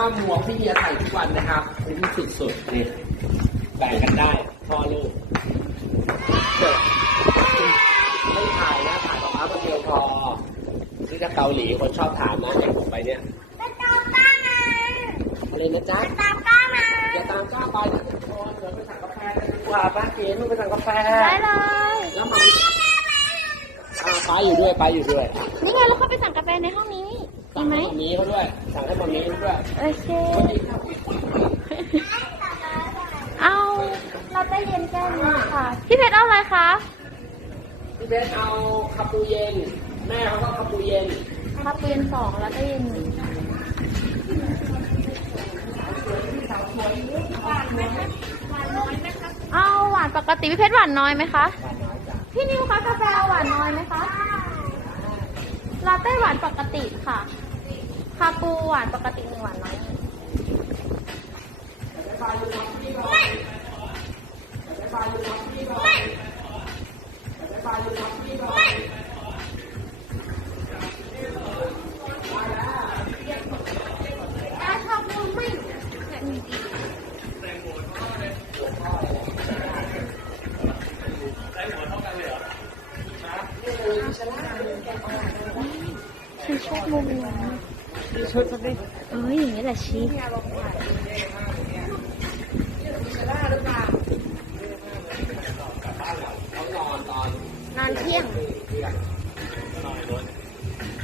ว่าหมวกที่เฮียใส่ทุกวันนะครับคุ้มสุดๆนี่แบ่งกันได้พ่อลูกเดี๋ยวไม่ถ่ายนะถ่ายกับพระคนเดียวพอที่ถ้าเกาหลีคนชอบถามนะอย่างผมไปเนี่ยไปตามก้ามาอะไรนะจ๊ะไปตามก้ามาอย่าตามก้าวไปนะทุกคนเดี๋ยวไปสั่งกาแฟกันดีกว่าป้าเก๋ลูกไปสั่งกาแฟได้เลยแล้วมันอ่าป้าอยู่ด้วยป้าอยู่ด้วยนี่ไงเราเข้าไปสั่งกาแฟในห้องนี้ สั่ดีงไหมให้มามีเขาด้วย สั่งให้มามีเขาด้วย โอเค เอาเราได้เย็นแก้วนี้ค่ะ พี่เพชรเอาอะไรคะพี่เบสเอาคาปูเย็น แม่เขาก็คาปูเย็นครับเย็นสองแล้วได้เย็นหนึ่งเอาหวานปกติพี่เพชรหวานน้อยไหมคะ พี่นิวคะกาแฟเอาหวานน้อยไหมคะ ลาเต้หวานปกติค่ะ คาปูหวานปกติหนึ่งหวานน้อยหนึ่งอชอบมูมิ่งฉัน ชอบมุมนี้ชุดดิเอ้ยอย่างนี้แหละชีสต้องนอนตอนนอนเที่ยง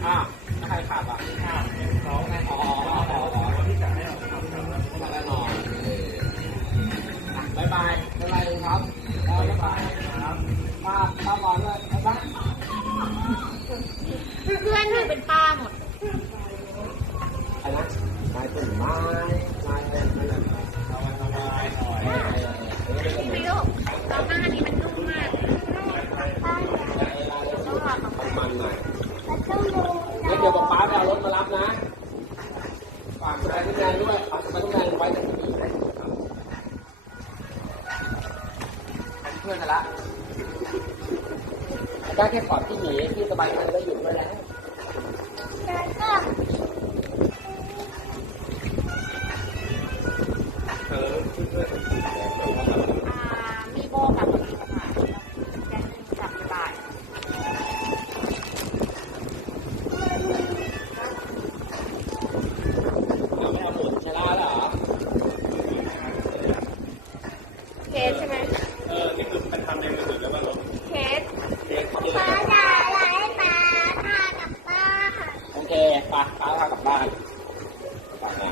อ้าวแล้วใครขับอะอ้าวน้องไงอ๋ออ๋ออ๋ออ๋อที่จะให้เราขับมาแล้วนอนบายบายบ๊ายบายครับบ๊ายบายครับป้าป้าบอลเลย หน่อยแล้วเดี๋ยวบอกป้าไปเอารถมารับนะ ฝากไปทุกงานด้วยฝากไปทุกงานไว้แต่ที่นี่นะเพื่อนกันละได้แค่กอดที่หนีที่สบายใจก็อยู่ด้วยแล้วแล้ว สใช่ไหมเออ นี่คือเป็นทำเองเลยหรือว่าลดเคสเรียนเขาเรียนป้าด่าอะไรป้าพากับป้าโอเคปะป้าพากลับบ้านกลับมา